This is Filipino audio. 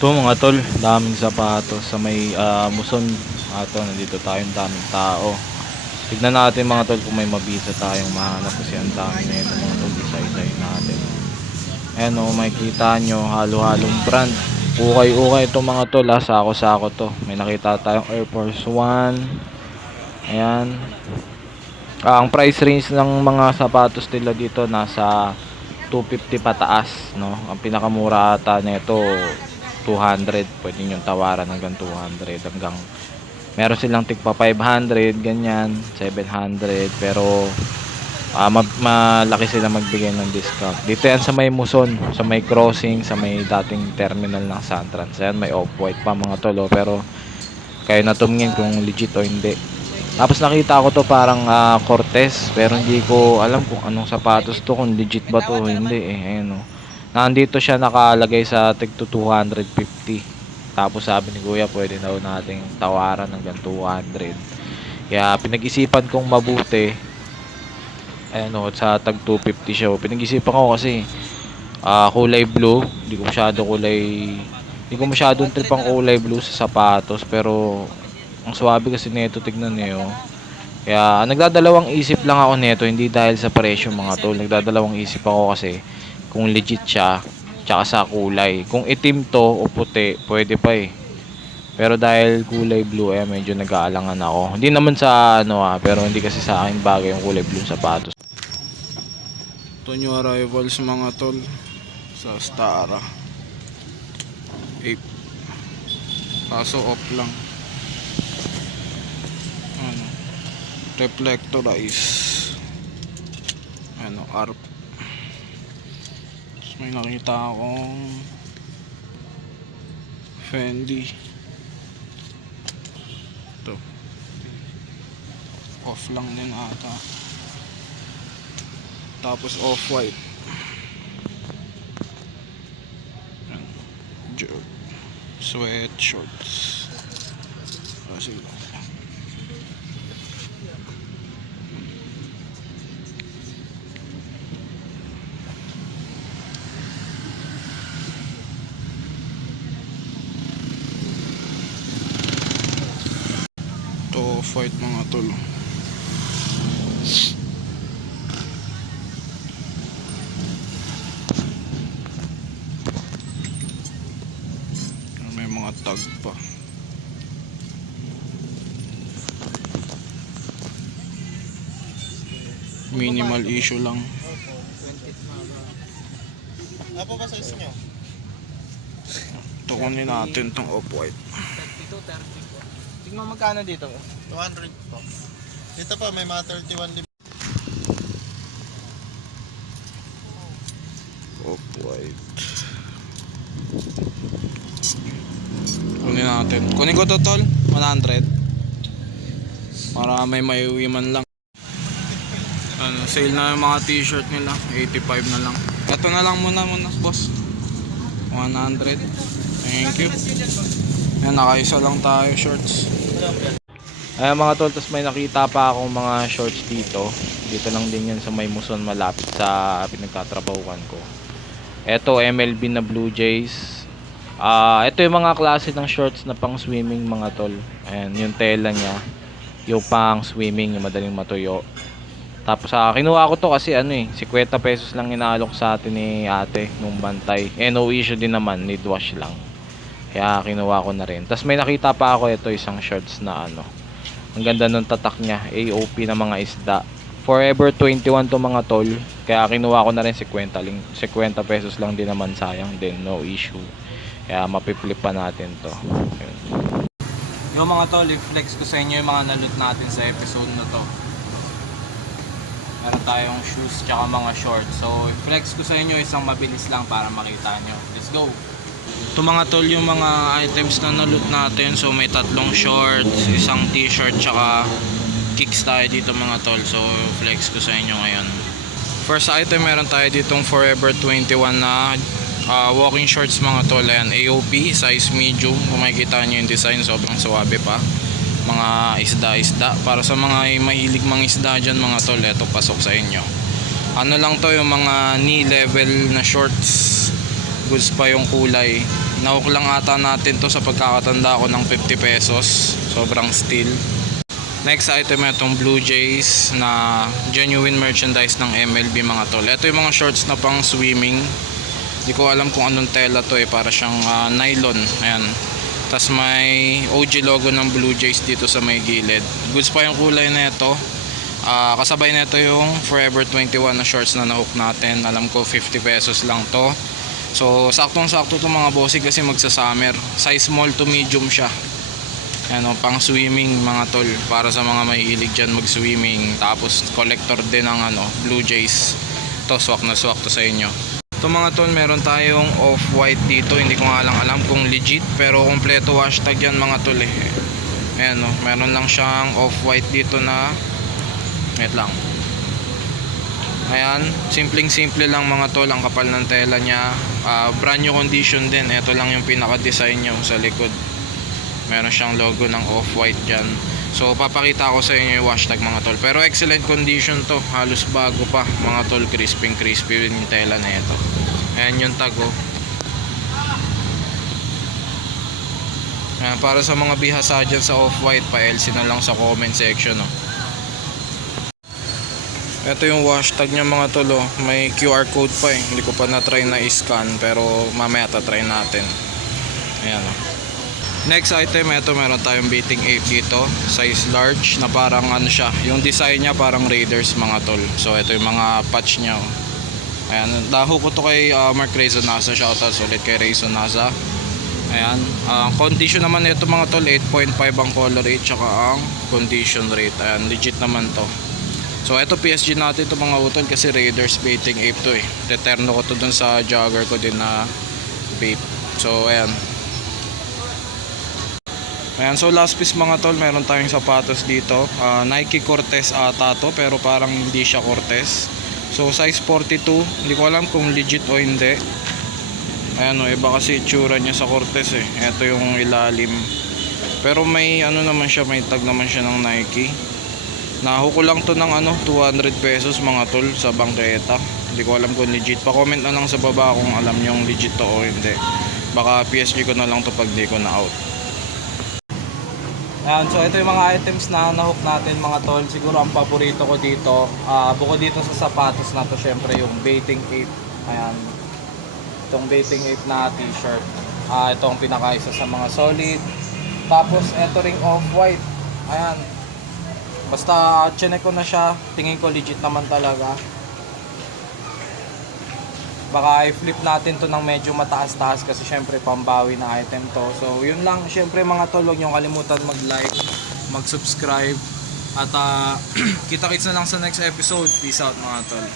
Ito mga tol, daming sapatos sa may Muson. Nandito tayong daming tao. Tignan natin mga tol kung may mabisa tayong mahanap kasi ang dami na ito mga tol. Isa-isahin natin. Ayan o, makikita nyo, halo-halong brand. Ukay-ukay ito mga tol ha, sako-sako to. May nakita tayong Air Force One. Ayan. Ang price range ng mga sapatos nila dito nasa 250 pataas, no? Ang pinakamura ata nito 200, pwede nyo tawaran hanggang 200, hanggang meron silang tigpa 500 ganyan, 700, pero malaki sila magbigay ng discount. Dito yan sa may Muson, sa may crossing, sa may dating terminal ng Santrans. Ayan, may off-white pa mga tolo, pero kayo na tumingin kung legit o hindi. Tapos nakita ko to parang Cortez, pero hindi ko alam kung anong sapatos to, kung legit ba to o hindi eh. Ayan o. Nandito siya nakalagay sa tig 250. Tapos sabi ni Kuya pwede daw nating tawaran hanggang 200. Kaya pinag-isipan kong mabuti. Ayan o, sa tag 250 siya. Pinag-isipan ko kasi kulay blue. Hindi ko masyadong trip ang kulay blue sa sapatos. Pero ang swabe kasi nito, tignan niyo. Kaya nagdadalawang isip lang ako nito, hindi dahil sa presyo mga tol. Nagdadalawang isip ako kasi kung legit siya, tsaka sa kulay. Kung itim to o puti, pwede pa eh. Pero dahil kulay blue, medyo nag-aalangan ako. Hindi naman sa pero hindi kasi sa akin bagay yung kulay blue sapatos. Ito new arrivals mga tol sa Stara 8. Kaso off lang. Reflectorize. ARP. Tapos may nakita akong Fendi. Ito. Off lang din ata. Tapos off-white. Sweatshirts. Kasi to fight mga tol. May mga tag pa. Minimal issue lang. Ano ba size nyo? Tukunin natin tong off-white. 32, 30 po. Tingnan mo magkano dito? 200 po. Dito pa may mga 31 Off-white. Kunin natin. Kunin ko to tol. 100. Para may maiuwi man lang. Sale na yung mga t-shirt nila. 85 na lang. Ito na lang muna boss. 100. Thank you. Yan, nakaisa lang tayo shorts. Ayan mga tol, tapos may nakita pa akong mga shorts dito. Dito lang din yan sa may Muson, malapit sa pinagtatrabahuan ko. Ito MLB na Blue Jays. Ito yung mga klase ng shorts na pang swimming mga tol. Ayan, yung tela niya, yung pang swimming, yung madaling matuyo. Tapos kinuha ko to kasi 50 pesos lang inaalok sa atin ni ate nung bantay. No issue din naman, need wash lang. Kaya kinuha ko na rin. Tapos may nakita pa ako ito, isang shorts na ang ganda ng tatak niya, AOP na mga isda. Forever 21 to mga tol. Kaya kinuha ko na rin 50 pesos lang din naman, sayang din, no issue. Kaya mapiflip pa natin to. Ayun. Yung mga tol, i-flex ko sa inyo yung mga naloot natin sa episode na to. Meron tayong shoes tsaka mga shorts. So i-flex ko sa inyo isang mabilis lang para makita nyo. Let's go! Ito mga tol yung mga items na naloot natin. So may tatlong shorts, isang t-shirt tsaka kicks tayo dito mga tol. So flex ko sa inyo ngayon. First item, meron tayo ditong Forever 21 na walking shorts mga tol. Ayan, AOP, size medium. Kung makikita nyo yung design, sobrang suwabe pa. Mga isda-isda. Para sa mga mahilig mga isda dyan mga tol, eto pasok sa inyo. Ano lang to, yung mga knee level na shorts. Goods pa yung kulay. Nahook lang ata natin to sa pagkakatanda ko ng 50 pesos. Sobrang steal. Next item itong Blue Jays na genuine merchandise ng MLB mga tol. Ito yung mga shorts na pang swimming. Hindi ko alam kung anong tela to para siyang nylon. Ayan. Tas may OG logo ng Blue Jays dito sa may gilid. Goods pa yung kulay na ito. Kasabay na ito yung Forever 21 na shorts na nahook natin. Alam ko 50 pesos lang to. So saktong sakto to mga bossing kasi magsa-summer. Size small to medium siya. Ano, pang swimming mga tol, para sa mga mahilig dyan mag swimming. Tapos collector din ng Blue Jays. To swak na swak to sa inyo. Ito mga tol, meron tayong off-white dito. Hindi ko nga lang alam kung legit, pero kompleto hashtag yan mga tol eh. Ayan meron lang siyang off-white dito na wait lang. Ayan, simple lang mga tol, ang kapal ng tela niya. Brand new condition din. Ito lang yung pinaka-design nyo sa likod. Meron siyang logo ng off-white dyan. So papakita ko sa inyo yung hashtag mga tol. Pero excellent condition to. Halos bago pa mga tol. Crispy yung tela na ito. Ayan yung tag oh. Ayan, para sa mga bihasa dyan sa off-white, pa-LC na lang sa comment section oh. Ito yung hashtag niya mga tol oh. May QR code pa eh. Hindi ko pa na-try na i-scan, pero mamaya ta-try natin. Ayan oh. Next item, ito meron tayong baiting ape dito, size large na parang siya, yung design niya parang Raiders mga tol. So ito yung mga patch niya. Ayan, daho ko to kay Mark Rayson Nasa, shoutouts ulit kay Rayson Nasa. Ayan, condition naman ito mga tol, 8.5 ang color rate tsaka ang condition rate. Ayan, legit naman to. So ito PSG natin ito mga utol kasi Raiders baiting ape to eh. Teterno ko to dun sa jogger ko din na vape. So ayan. Ayan, so last piece mga tol, meron tayong sapatos dito. Nike Cortez ata to, pero parang hindi siya Cortez. So size 42, hindi ko alam kung legit o hindi. Ayan iba kasi itsura niya sa Cortez eh. Ito yung ilalim. Pero may naman siya, may tag naman siya ng Nike. Nahuko lang to ng 200 pesos mga tol sa bangketa. Hindi ko alam kung legit. Pa-comment na lang sa baba kung alam niyo yung legit to o hindi. Baka PSG ko na lang to pag di ko na out. Ayan, so ito yung mga items na nahook natin mga tol. Siguro ang paborito ko dito, bukod dito sa sapatos na to, syempre yung baiting ape. Ayan, itong baiting ape na t-shirt. Ito ang pinakaisa sa mga solid. Tapos ito ring off-white. Ayan, basta chinek ko na siya, tingin ko legit naman talaga. Baka i-flip natin to ng medyo mataas-taas kasi syempre pambawi na item to. So yun lang, syempre mga tol, huwag nyo kalimutan mag-like, mag-subscribe. At kita-kits na lang sa next episode. Peace out mga tol.